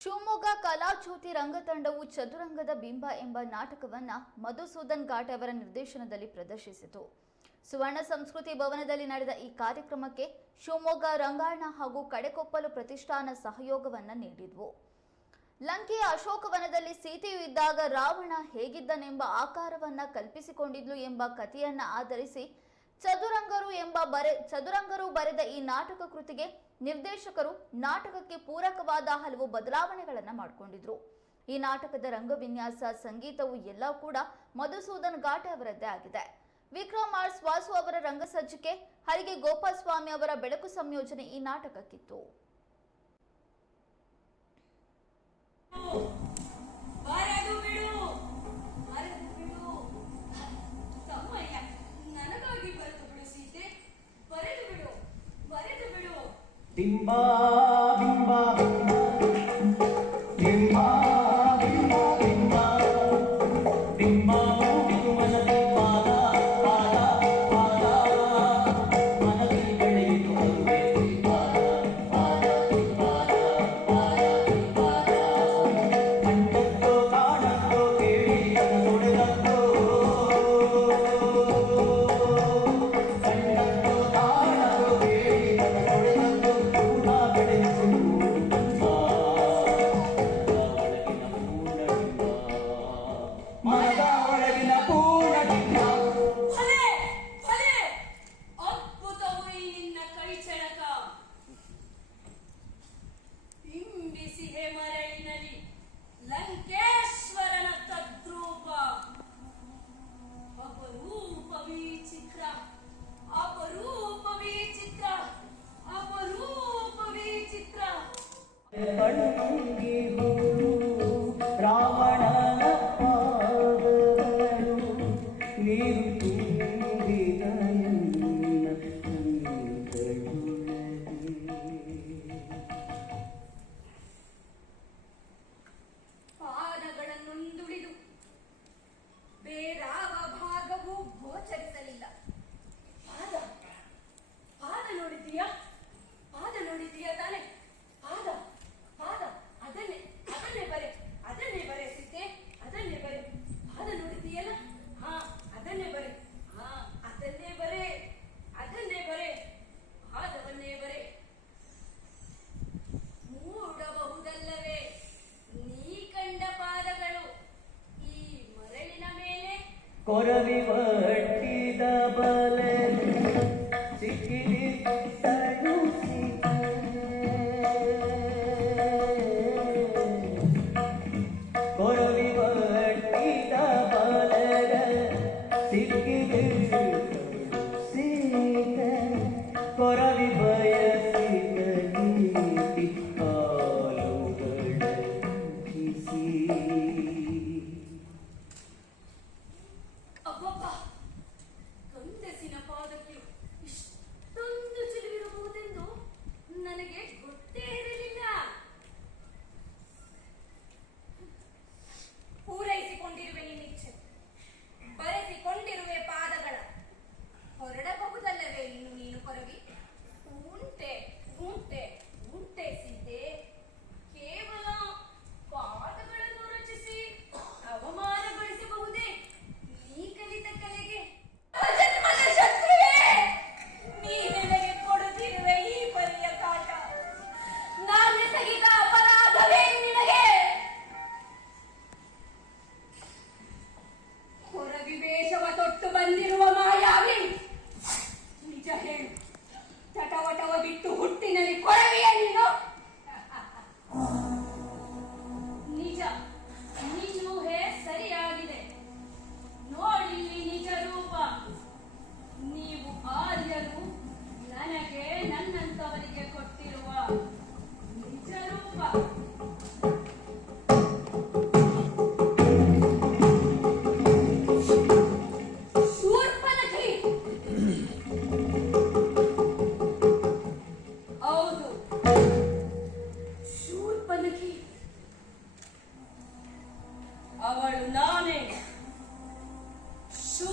ಶಿವಮೊಗ್ಗ ಕಲಾಜ್ಯೋತಿ ರಂಗತಂಡವು ಚದುರಂಗದ ಬಿಂಬ ಎಂಬ ನಾಟಕವನ್ನ ಮಧುಸೂದನ್ ಘಾಟ್ ಅವರ ನಿರ್ದೇಶನದಲ್ಲಿ ಪ್ರದರ್ಶಿಸಿತು. ಸುವರ್ಣ ಸಂಸ್ಕೃತಿ ಭವನದಲ್ಲಿ ನಡೆದ ಈ ಕಾರ್ಯಕ್ರಮಕ್ಕೆ ಶಿವಮೊಗ್ಗ ರಂಗಾಯಣ ಹಾಗೂ ಕಡೆಕೊಪ್ಪಲು ಪ್ರತಿಷ್ಠಾನ ಸಹಯೋಗವನ್ನ ನೀಡಿದ್ವು. ಲಂಕೆಯ ಅಶೋಕವನದಲ್ಲಿ ಸೀತೆಯು ಇದ್ದಾಗ ರಾವಣ ಹೇಗಿದ್ದನೆಂಬ ಆಕಾರವನ್ನ ಕಲ್ಪಿಸಿಕೊಂಡಿದ್ಲು ಎಂಬ ಕಥೆಯನ್ನ ಆಧರಿಸಿ ಚದುರಂಗರು ಎಂಬ ಬರೆ, ಚದುರಂಗರು ಬರೆದ ಈ ನಾಟಕ ಕೃತಿಗೆ ನಿರ್ದೇಶಕರು ನಾಟಕಕ್ಕೆ ಪೂರಕವಾದ ಹಲವು ಬದಲಾವಣೆಗಳನ್ನು ಮಾಡಿಕೊಂಡಿದ್ರು. ಈ ನಾಟಕದ ರಂಗವಿನ್ಯಾಸ, ಸಂಗೀತವು ಎಲ್ಲ ಕೂಡ ಮಧುಸೂದನ್ ಘಾಟೆ ಅವರದ್ದೇ ಆಗಿದೆ. ವಿಕ್ರಮ್ ಆರ್ ಸ್ವಾಸು ಅವರ ರಂಗಸಜ್ಜಿಕೆ ಹರಿಗೆ ಗೋಪಾಲಸ್ವಾಮಿ ಅವರ ಬೆಳಕು ಸಂಯೋಜನೆ ಈ ನಾಟಕಕ್ಕಿತ್ತು. Bimba, bimba. ಕೊರವಿವಟ್ಟಿದ ಬಲೆ ಸಿಕ್ಕಿದ ಕೊರವಿವಟ್ಟಿದ ಬಲೆ ಸಿಕ್ಕ அவள் நானே சூ